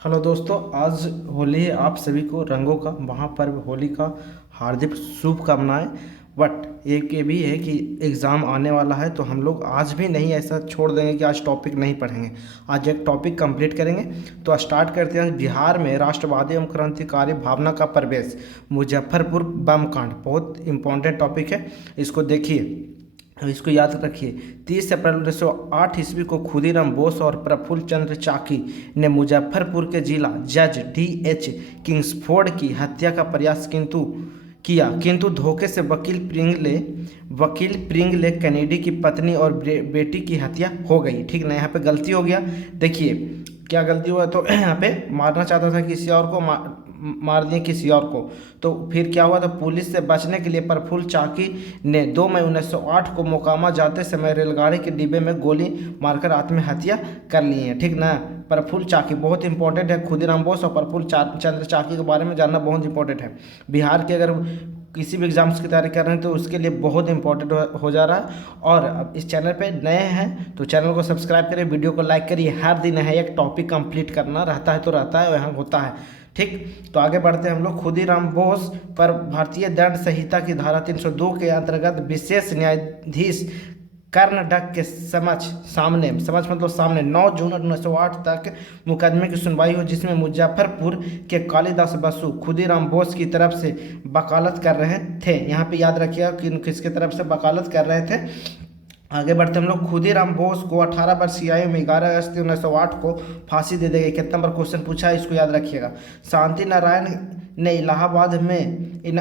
Hello दोस्तों, आज होली है। आप सभी को रंगों का महापर्व होली का हार्दिक शुभकामनाएं। बट एक ये भी है कि एग्ज़ाम आने वाला है, तो हम लोग आज भी नहीं ऐसा छोड़ देंगे कि आज टॉपिक नहीं पढ़ेंगे। आज एक टॉपिक कंप्लीट करेंगे। तो स्टार्ट करते हैं। बिहार में राष्ट्रवादी एवं क्रांतिकारी भावना का प्रवेश, मुजफ्फरपुर बम कांड। बहुत इंपॉर्टेंट टॉपिक है, इसको देखिए, इसको याद रखिए। 30 अप्रैल 1908 ईस्वी को खुदीराम बोस और प्रफुल्ल चंद्र चाकी ने मुजफ्फरपुर के जिला जज D.H. किंग्सफोर्ड की हत्या का प्रयास किंतु धोखे से वकील प्रिंगले कैनेडी की पत्नी और बेटी की हत्या हो गई। ठीक ना, यहाँ पे गलती हो गया। देखिए क्या गलती हुआ। तो यहाँ पे मारना चाहता था किसी और को, मार दिए किसी और को। तो फिर क्या हुआ, तो पुलिस से बचने के लिए प्रफुल्ल चाकी ने 2 मई 1908 को मोकामा जाते समय रेलगाड़ी के डिब्बे में गोली मारकर आत्महत्या कर ली है। ठीक ना, प्रफुल्ल चाकी बहुत इंपॉर्टेंट है। खुदीराम बोस और प्रफुल्ल चंद्र चाकी के बारे में जानना बहुत इंपॉर्टेंट है। बिहार के अगर किसी भी एग्जाम्स की तैयारी कर रहे हैं तो उसके लिए बहुत इंपॉर्टेंट हो जा रहा है। और अब इस चैनल पे नए हैं तो चैनल को सब्सक्राइब करिए, वीडियो को लाइक करिए। हर दिन है एक टॉपिक कंप्लीट करना रहता है, तो रहता है, वहाँ होता है। ठीक, तो आगे बढ़ते हैं हम लोग। खुदीराम बोस पर भारतीय दंड संहिता की धारा 302 के अंतर्गत विशेष न्यायाधीश कर्नाटक के समझ मतलब सामने 9 जून 1908 तक मुकदमे की सुनवाई हुई, जिसमें मुजफ्फरपुर के कालिदास बसु खुदीराम बोस की तरफ से वकालत कर रहे थे। यहाँ पे याद रखिएगा कि किसके तरफ से वकालत कर रहे थे। आगे बढ़ते हम लोग। खुदीराम बोस को 18 वर्ष की आयु में 11 अगस्त 1908 को फांसी दे दी गई। कितना नंबर क्वेश्चन पूछा है, इसको याद रखिएगा। शांति नारायण ने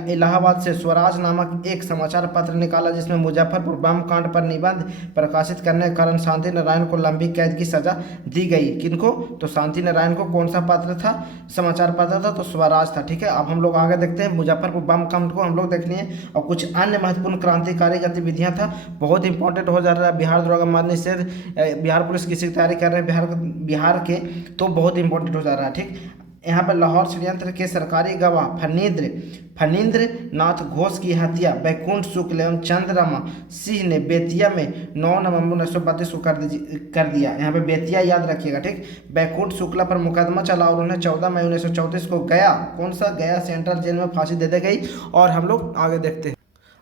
इलाहाबाद से स्वराज नामक एक समाचार पत्र निकाला, जिसमें मुजफ्फरपुर बम कांड पर निबंध प्रकाशित करने के कारण शांति नारायण को लंबी कैद की सजा दी गई। किनको? तो शांति नारायण को। कौन सा पत्र था? समाचार पत्र था, तो स्वराज था। ठीक है, अब हम लोग आगे देखते हैं। मुजफ्फरपुर बम कांड को हम लोग देखनी है और कुछ अन्य महत्वपूर्ण क्रांतिकारी गतिविधियां था। बहुत इंपॉर्टेंट हो जा रहा है। बिहार द्रोह मार निषेध, बिहार पुलिस किसी की तैयारी कर रहे हैं बिहार के, तो बहुत इंपॉर्टेंट हो जा रहा है। ठीक, यहाँ पर लाहौर षड्यंत्र के सरकारी गवाह फणींद्र नाथ घोष की हत्या बैकुंठ शुक्ल एवं चंद्रमा सिंह ने बेतिया में 9 नवंबर 1932 को कर दिया। यहाँ पे बेतिया याद रखिएगा। ठीक, बैकुंठ शुक्ला पर मुकदमा चला और उन्हें 14 मई 1934 को गया सेंट्रल जेल में फांसी दे दी गई। और हम लोग आगे देखते हैं।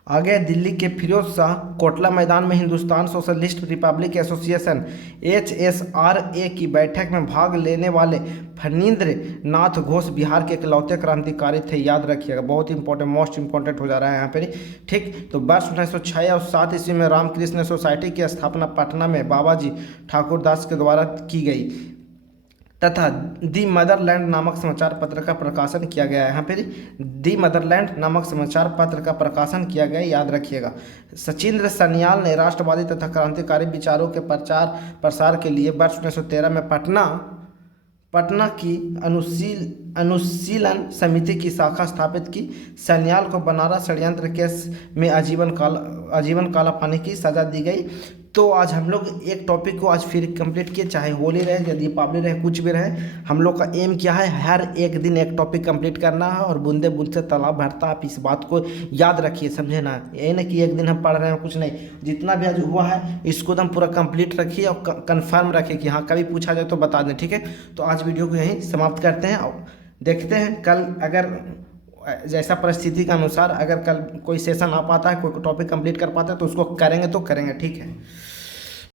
आगे दिल्ली के फिरोज शाह कोटला मैदान में Hindustan socialist Republic association HSRA की बैठक में भाग लेने वाले फणींद्र नाथ घोष बिहार के इकलौते क्रांतिकारी थे। याद रखिएगा, बहुत इंपॉर्टेंट, मोस्ट इंपॉर्टेंट हो जा रहा है यहाँ पर। ठीक, तो वर्ष 1906 और 7 ईस्वी में रामकृष्ण सोसाइटी की स्थापना पटना में बाबाजी ठाकुरदास के द्वारा की गई तथा दी मदरलैंड नामक समाचार पत्र का प्रकाशन किया गया है। यहाँ पे दी मदरलैंड नामक समाचार पत्र का प्रकाशन किया गया, याद रखिएगा। सचिंद्र सन्याल ने राष्ट्रवादी तथा क्रांतिकारी विचारों के प्रचार प्रसार के लिए वर्ष 1913 में पटना की अनुशीलन समिति की शाखा स्थापित की। सन्याल को बनारस षड्यंत्र केस में आजीवन कालापानी की सजा दी गई। तो आज हम लोग एक टॉपिक को आज फिर कंप्लीट किए, चाहे होली रहे या दीपावली रहे, कुछ भी रहे। हम लोग का एम क्या है, हर एक दिन एक टॉपिक कंप्लीट करना है और बूंदे बूंद से तालाब भरता है। आप इस बात को याद रखिए, समझे ना। यही ना कि एक दिन हम पढ़ रहे हैं, कुछ नहीं। जितना भी आज हुआ है इसको एकदम पूरा कंप्लीट रखिए और कंफर्म रखिए कि हाँ कभी पूछा जाए तो बता दें। ठीक है, तो आज वीडियो को यहीं समाप्त करते हैं और देखते हैं कल, अगर जैसा परिस्थिति के अनुसार अगर कल कोई सेशन आ पाता है, कोई टॉपिक कंप्लीट कर पाता है तो उसको करेंगे तो करेंगे। ठीक है।